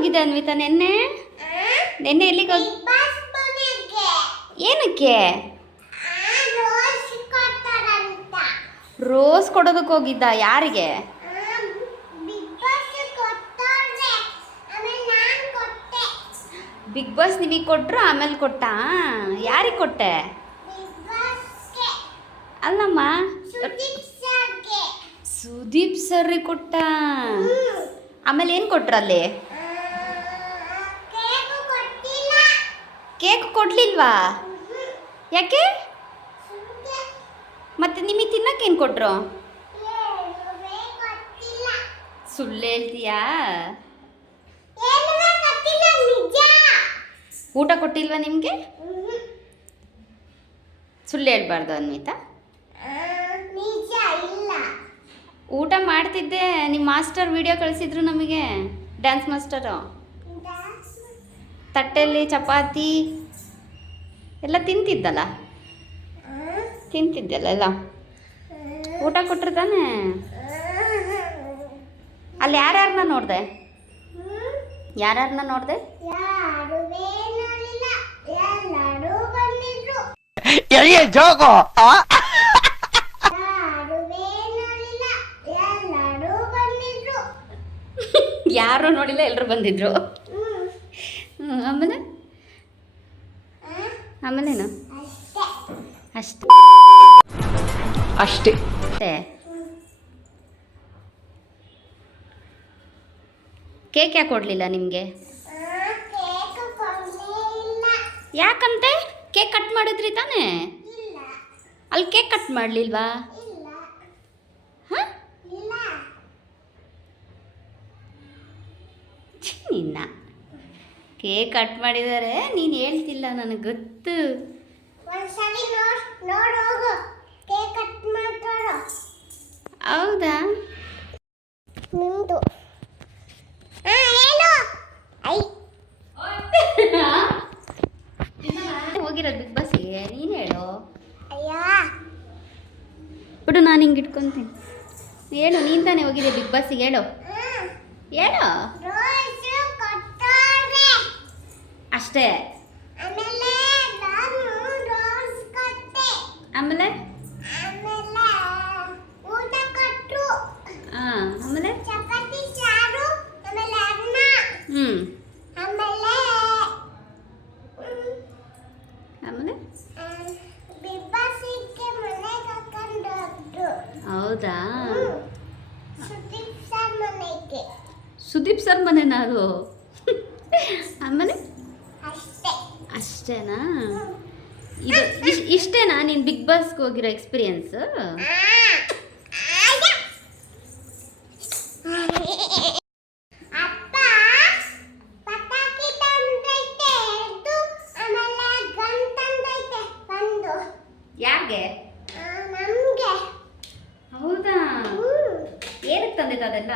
ಹೋಗಿದ್ದೆ ಅನ್ವಿತಾ ನೆನ್ನೆ? ನೆನ್ನೆ ಎಲ್ಲಿಗೆ ಹೋಗಿ? ಏನಕ್ಕೆ? ರೋಸ್ ಕೊಡೋದಕ್ಕೆ ಹೋಗಿದ್ದ? ಯಾರಿಗೆ? ಬಿಗ್ ಬಾಸ್ ನಿಮಗೆ ಕೊಟ್ಟರು, ಆಮೇಲೆ ಕೊಟ್ಟ? ಯಾರಿಗೆ ಕೊಟ್ಟೆ? ಅಲ್ಲಮ್ಮ, ಸುದೀಪ್ ಸರ್ರಿಗೆ ಕೊಟ್ಟ. ಆಮೇಲೆ ಏನು ಕೊಟ್ರು ಅಲ್ಲಿ? ಕೇಕ್ ಕೊಡ್ಲಿಲ್ವಾ? ಯಾಕೆ? ಮತ್ತೆ ನಿಮಗೆ ತಿನ್ನಕ್ಕೆ ಏನು ಕೊಟ್ರು? ಸುಳ್ಳು ಹೇಳ್ತೀಯಾ? ಊಟ ಕೊಟ್ಟಿಲ್ವಾ ನಿಮಗೆ? ಸುಳ್ಳು ಹೇಳ್ಬಾರ್ದು ಅನ್ವಿತಾ. ಊಟ ಮಾಡ್ತಿದ್ದೆ, ನಿಮ್ಮ ಮಾಸ್ಟರ್ ವಿಡಿಯೋ ಕಳಿಸಿದ್ರು ನಮಗೆ, ಡ್ಯಾನ್ಸ್ ಮಾಸ್ಟರು. ತಟ್ಟೆಯಲ್ಲಿ ಚಪಾತಿ ಎಲ್ಲ ತಿಂತಿದ್ದಲ್ಲ ಎಲ್ಲ ಊಟ ಕೊಟ್ಟರು ತಾನೆ? ಅಲ್ಲಿ ಯಾರ್ಯಾರನ್ನ ನೋಡಿದೆ? ಯಾರ್ಯಾರನ್ನ ನೋಡಿದೆ? ಯಾರು ನೋಡಿಲ್ಲ, ಎಲ್ಲರೂ ಬಂದಿದ್ರು. ಆಮೇಲೆ ಆಮೇಲೇನು? ಅಷ್ಟೇ ಅಷ್ಟೇ. ಕೇಕ್ ಯಾಕೆ ಕೊಡಲಿಲ್ಲ ನಿಮಗೆ? ಯಾಕಂತೆ? ಕೇಕ್ ಕಟ್ ಮಾಡಿದ್ರಿ ತಾನೇ? ಅಲ್ಲಿ ಕೇಕ್ ಕಟ್ ಮಾಡಲಿಲ್ವಾ? ಹಾಂ, ನಿನ್ನ ಕೇಕ್ ಕಟ್ ಮಾಡಿದ್ದಾರೆ, ನೀನು ಹೇಳ್ತಿಲ್ಲ, ನನಗೆ ಗೊತ್ತು. ಹೌದಾ? ಹೋಗಿರೋದು ಬಿಗ್ ಬಾಸ್ಗೆ, ನೀನು ಹೇಳು. ಬಿಡು, ನಾನು ಹಿಂಗೆ ಇಟ್ಕೊತೀನಿ. ಹೇಳು, ನೀನು ತಾನೇ ಹೋಗಿದ್ದೆ ಬಿಗ್ ಬಾಸ್ಗೆ, ಹೇಳು ಹೇಳು. ಅಷ್ಟೇ? ಆಮೇಲೆ ಹಾಂ, ಆಮೇಲೆ ಹ್ಞೂ, ಆಮೇಲೆ ಹೌದಾ? ಸುದೀಪ್ ಸರ್ ಮನೆನಾ ಅದು? ಆಮೇಲೆ ಅಷ್ಟೇನಾ? ಇದು ಇಷ್ಟೇನಾ ನೀನು ಬಿಗ್ ಬಾಸ್ಗೆ ಹೋಗಿರೋ ಎಕ್ಸ್ಪೀರಿಯನ್ಸ್? ಯಾರಿಗೆ? ಹೌದಾ? ಏನಕ್ಕೆ ತಂದಿದ್ದು ಅದೆಲ್ಲ?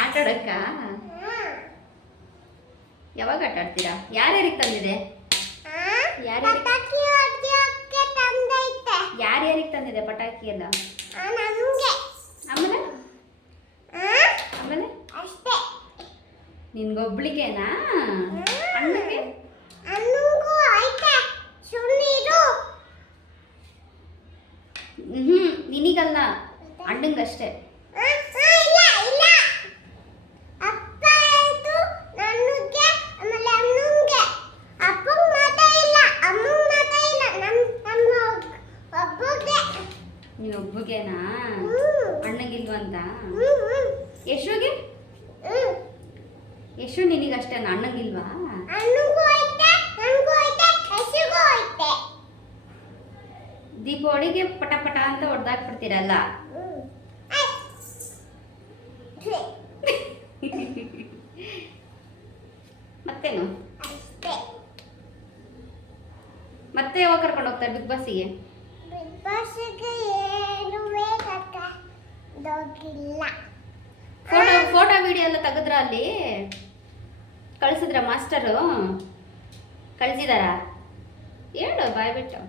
ಆಟಾಡಕ್ಕ? ಯಾವಾಗ ಆಟ ಆಡ್ತೀರಾ? ಯಾರ್ಯಾರಿಗೆ ತಂದಿದೆ? ಯಾರ್ಯಾರಿಗೆ ತಂದಿದೆ ಪಟಾಕಿ ಎಲ್ಲ? ಆಮೇಲೆ ಆಮೇಲೆ ನಿನ್ಗೊಬ್ಳಿಗೆನಾ? ಅಣ್ಣಗೆ? ನಿನಗಲ್ಲ, ಅಣ್ಣಂಗಷ್ಟೇ. ನೀನೊಬ್ಬಗೇನಾ? ಅಣ್ಣಗಿಲ್ವಂತ? ಯಶುಗೆ? ಯಶು ನಿನಗಷ್ಟೇ, ಅಣ್ಣಗಿಲ್ವಾ? ದೀಪಾವಳಿಗೆ ಪಟ ಪಟ ಅಂತ ಹೊಡೆದಾಕ್ಬಿಡ್ತೀರಲ್ಲ? ಮತ್ತೇನು? ಮತ್ತೆ ಯಾವಾಗ ಕರ್ಕೊಂಡು ಹೋಗ್ತಾರೆ ಬಿಗ್ ಬಾಸಿಗೆ? ಫೋಟೋ ವಿಡಿಯೋ ಎಲ್ಲ ತೆಗೆದ್ರ? ಅಲ್ಲಿ ಕಳಿಸಿದ್ರ ಮಾಸ್ಟರು? ಕಳಿಸಿದಾರ? ಹೇಳು ಬಾಯ್ ಬಿಟ್ಟು.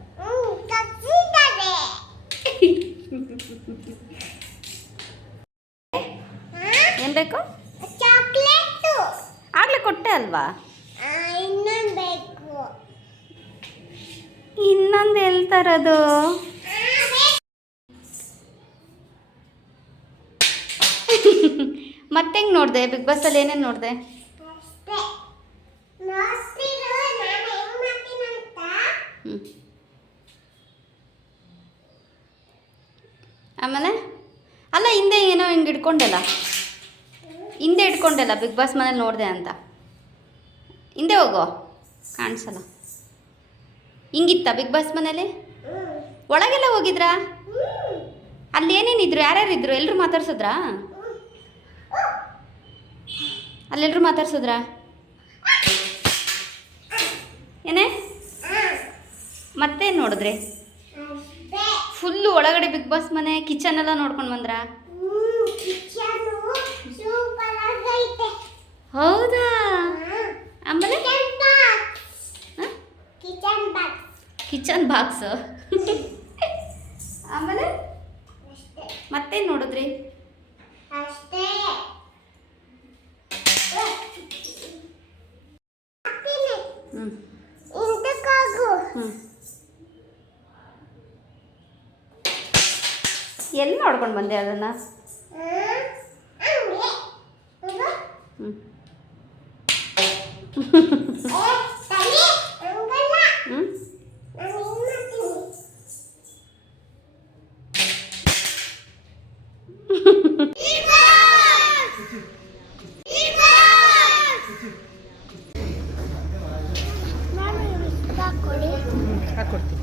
ಬೇಕು? ಚಾಕ್ಲೇಟು. ಆಗಲೇ ಕೊಟ್ಟೆ ಅಲ್ವಾ? ಇನ್ನೊಂದು ಬೇಕು. ಇನ್ನೊಂದು ಎಲ್ಲಿ ತರೋದು? ಮತ್ತೆ ಹೆಂಗೆ ನೋಡಿದೆ ಬಿಗ್ ಬಾಸಲ್ಲಿ ಏನೇನು ನೋಡಿದೆ? ಅಷ್ಟೇ. ನೋಡ್ತಿರು ನಾನು ಹೆಂಗ್ ಮಾಡ್ತೀನಂತ. ಹ್ಞೂ ಆಮೇಲೆ ಅಲ್ಲ ಹಿಂದೆ ಏನೋ ಹಿಂಗೆ ಇಟ್ಕೊಂಡೆಲ್ಲ, ಹಿಂದೆ ಇಟ್ಕೊಂಡೆಲ್ಲ ಬಿಗ್ ಬಾಸ್ ಮನೇಲಿ ನೋಡಿದೆ ಅಂತ. ಹಿಂದೆ ಹೋಗೋ, ಕಾಣಿಸಲ್ಲ. ಹಿಂಗಿತ್ತ ಬಿಗ್ ಬಾಸ್ ಮನೇಲಿ? ಒಳಗೆಲ್ಲ ಹೋಗಿದ್ರಾ? ಅಲ್ಲಿ ಏನೇನಿದ್ರು, ಯಾರ್ಯಾರಿದ್ರು? ಎಲ್ಲರೂ ಮಾತಾಡ್ಸಿದ್ರಾ? ಅಲ್ಲೆಲ್ಲರೂ ಮಾತಾಡ್ಸಿದ್ರಾ? ಏನೇ ಮತ್ತೇನು ನೋಡಿದ್ರಿ? ಫುಲ್ಲು ಒಳಗಡೆ ಬಿಗ್ ಬಾಸ್ ಮನೆ ಕಿಚನ್ ಎಲ್ಲ ನೋಡ್ಕೊಂಡು ಬಂದ್ರಾ? ಕಿಚನು ಸೂಪರ್ ಆಗೈತೆ. ಹೌದಾ? ಆಮೇಲೆ ಕಿಚನ್ ಬಾಕ್ಸ್. ಕಿಚನ್ ಬಾಕ್ಸ್ ಆಮೇಲೆ ಅಷ್ಟೇ. ಮತ್ತೇನು ನೋಡಿದ್ರಿ? ಅಷ್ಟೇ. ಹ್ಞೂ ಇಂತಕ್ಕಾಗು. ಹ್ಞೂ ಎಲ್ಲಿ ನೋಡ್ಕೊಂಡು ಬಂದೆ ಅದನ್ನು? ಹಂಗೆ. ಹ್ಞೂ ತಲೆ ಹಂಗಲ್ಲ. ಹ್ಞೂ ನಾನು ಏನ್ ಮಾಡ್ತೀನಿ? ನಾನು ಇಷ್ಟ ಕೊಡಿ. ಹಾಕ್ಕೊಡ್ತೀನಿ.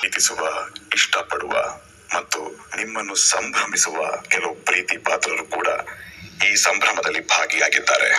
ಪ್ರೀತಿಸುವ, ಇಷ್ಟಪಡುವ ಮತ್ತು ನಿಮ್ಮನ್ನು ಸಂಭ್ರಮಿಸುವ ಕೆಲವು ಪ್ರೀತಿ ಪಾತ್ರರು ಕೂಡ ಈ ಸಂಭ್ರಮದಲ್ಲಿ ಭಾಗಿಯಾಗಿದ್ದಾರೆ.